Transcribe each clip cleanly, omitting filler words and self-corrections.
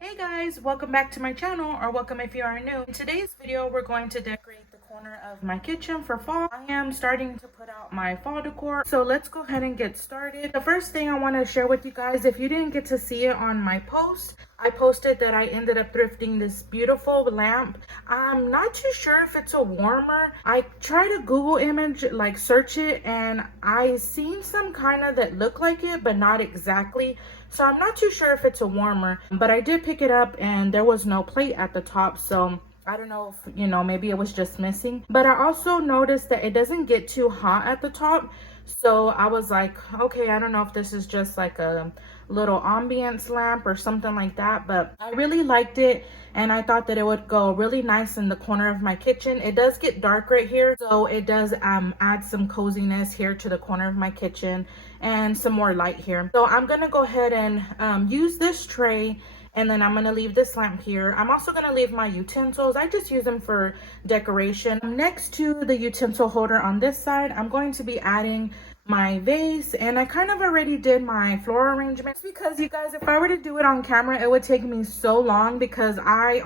Hey guys, welcome back to my channel, or welcome if you are new. In today's video, we're going to decorate the corner of my kitchen for fall. I am starting to put out my fall decor, so let's go ahead and get started. The first thing I want to share with you guys, if you didn't get to see it on my post, I posted that I ended up thrifting this beautiful lamp. I'm not too sure if it's a warmer. I tried to Google image, like search it, and I seen some kind of that look like it, but not exactly. So I'm not too sure if it's a warmer, but I did pick it up and there was no plate at the top. So I don't know if, maybe it was just missing. But I also noticed that it doesn't get too hot at the top. So I was like, okay, I don't know if this is just like a little ambience lamp or something like that, but I really liked it and I thought that it would go really nice in the corner of my kitchen. It does get dark right here, so it does add some coziness here to the corner of my kitchen and some more light here. So I'm gonna go ahead and use this tray, and then I'm gonna leave this lamp here. I'm also gonna leave my utensils. I just use them for decoration. Next to the utensil holder on this side, I'm going to be adding my vase, and I kind of already did my floral arrangements because you guys, if I were to do it on camera, it would take me so long because I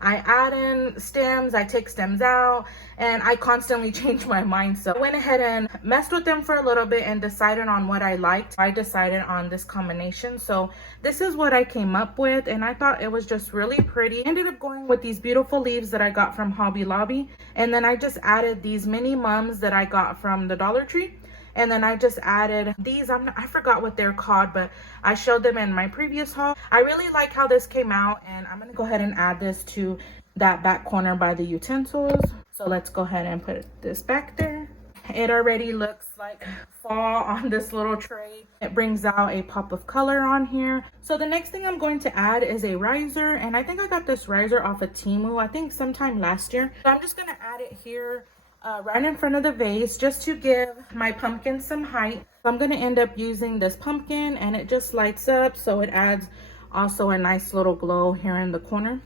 add in stems, I take stems out, and I constantly change my mind. So I went ahead and messed with them for a little bit and decided on what I liked. I decided on this combination. So this is what I came up with, and I thought it was just really pretty. I ended up going with these beautiful leaves that I got from Hobby Lobby, and then I just added these mini mums that I got from the Dollar Tree. And then I just added these, I forgot what they're called, but I showed them in my previous haul. I really like how this came out, and I'm gonna go ahead and add this to that back corner by the utensils. So let's go ahead and put this back there. It already looks like fall on this little tray. It brings out a pop of color on here. So the next thing I'm going to add is a riser, and I think I got this riser off of Temu, I think sometime last year. So I'm just gonna add it here right in front of the vase just to give my pumpkin some height. So I'm going to end up using this pumpkin, and it just lights up, so it adds also a nice little glow here in the corner.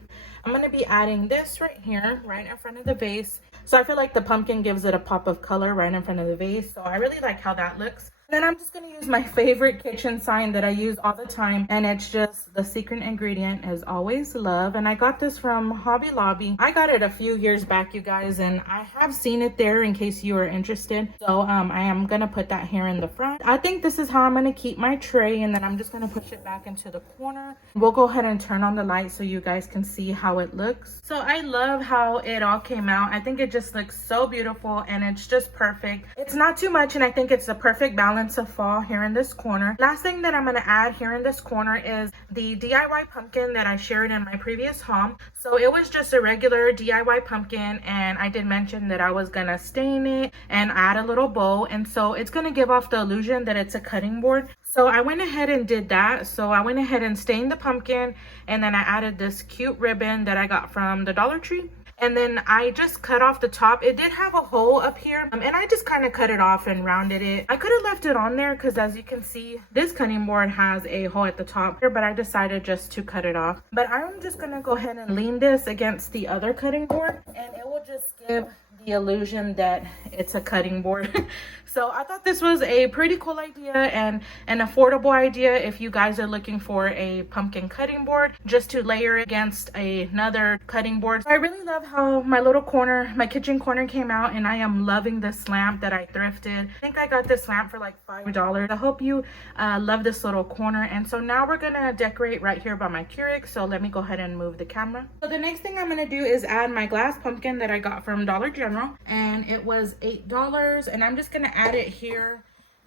I'm going to be adding this right here, right in front of the vase. So I feel like the pumpkin gives it a pop of color right in front of the vase. So I really like how that looks. Then I'm just going to use my favorite kitchen sign that I use all the time, and it's just the secret ingredient is always love. And I got this from Hobby Lobby. I got it a few years back, you guys, and I have seen it there in case you are interested. So I am going to put that here in the front. I think this is how I'm going to keep my tray, and then I'm just going to push it back into the corner. We'll go ahead and turn on the light so you guys can see how it looks. So I love how it all came out. I think it just looks so beautiful, and it's just perfect. It's not too much, and I think it's a perfect balance of fall here in this corner. Last thing that I'm going to add here in this corner is the DIY pumpkin that I shared in my previous haul. So it was just a regular DIY pumpkin, and I did mention that I was going to stain it and add a little bow, and so it's going to give off the illusion that it's a cutting board. So I went ahead and did that. So I went ahead and stained the pumpkin, and then I added this cute ribbon that I got from the Dollar Tree. And then I just cut off the top. It did have a hole up here, and I just kind of cut it off and rounded it. I could have left it on there because, as you can see, this cutting board has a hole at the top here, but I decided just to cut it off. But I'm just gonna go ahead and lean this against the other cutting board, and it will just give the illusion that it's a cutting board. So I thought this was a pretty cool idea and an affordable idea if you guys are looking for a pumpkin cutting board just to layer it against another cutting board. So I really love how my little corner, my kitchen corner came out, and I am loving this lamp that I thrifted. I think I got this lamp for like $5. I hope you love this little corner. And so now we're gonna decorate right here by my Keurig. So let me go ahead and move the camera. So the next thing I'm gonna do is add my glass pumpkin that I got from Dollar General, and it was $8, and I'm just gonna add it here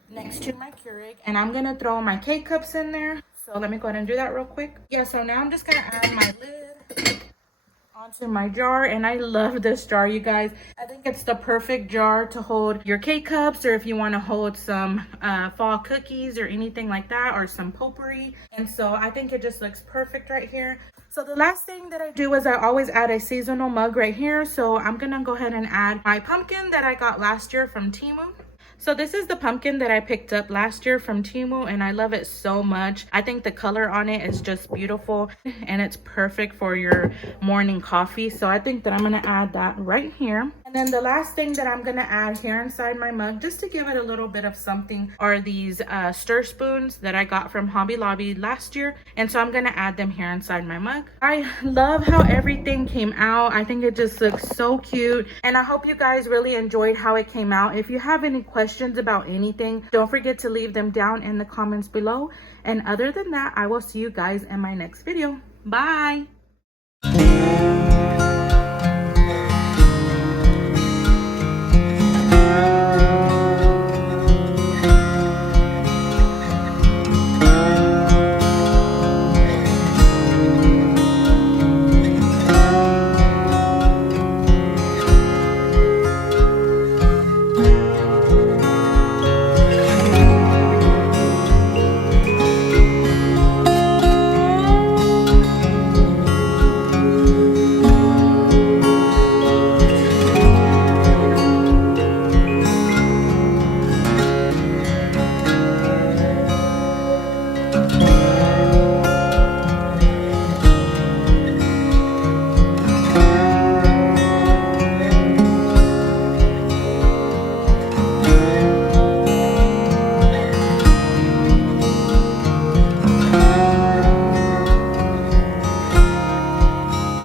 next to my Keurig, and I'm gonna throw my K-cups in there. So let me go ahead and do that real quick. Yeah, so now I'm just gonna add my lid onto my jar, and I love this jar, you guys. I think it's the perfect jar to hold your K-cups, or if you want to hold some fall cookies or anything like that, or some potpourri. And so I think it just looks perfect right here. So the last thing that I do is I always add a seasonal mug right here. So I'm gonna go ahead and add my pumpkin that I got last year from Temu. So this is the pumpkin that I picked up last year from Temu, and I love it so much. I think the color on it is just beautiful, and it's perfect for your morning coffee. So I think that I'm gonna add that right here. And then the last thing that I'm gonna add here inside my mug, just to give it a little bit of something, are these stir spoons that I got from Hobby Lobby last year. And so I'm gonna add them here inside my mug. I love how everything came out. I think it just looks so cute. And I hope you guys really enjoyed how it came out. If you have any questions about anything, don't forget to leave them down in the comments below. And other than that, I will see you guys in my next video. Bye.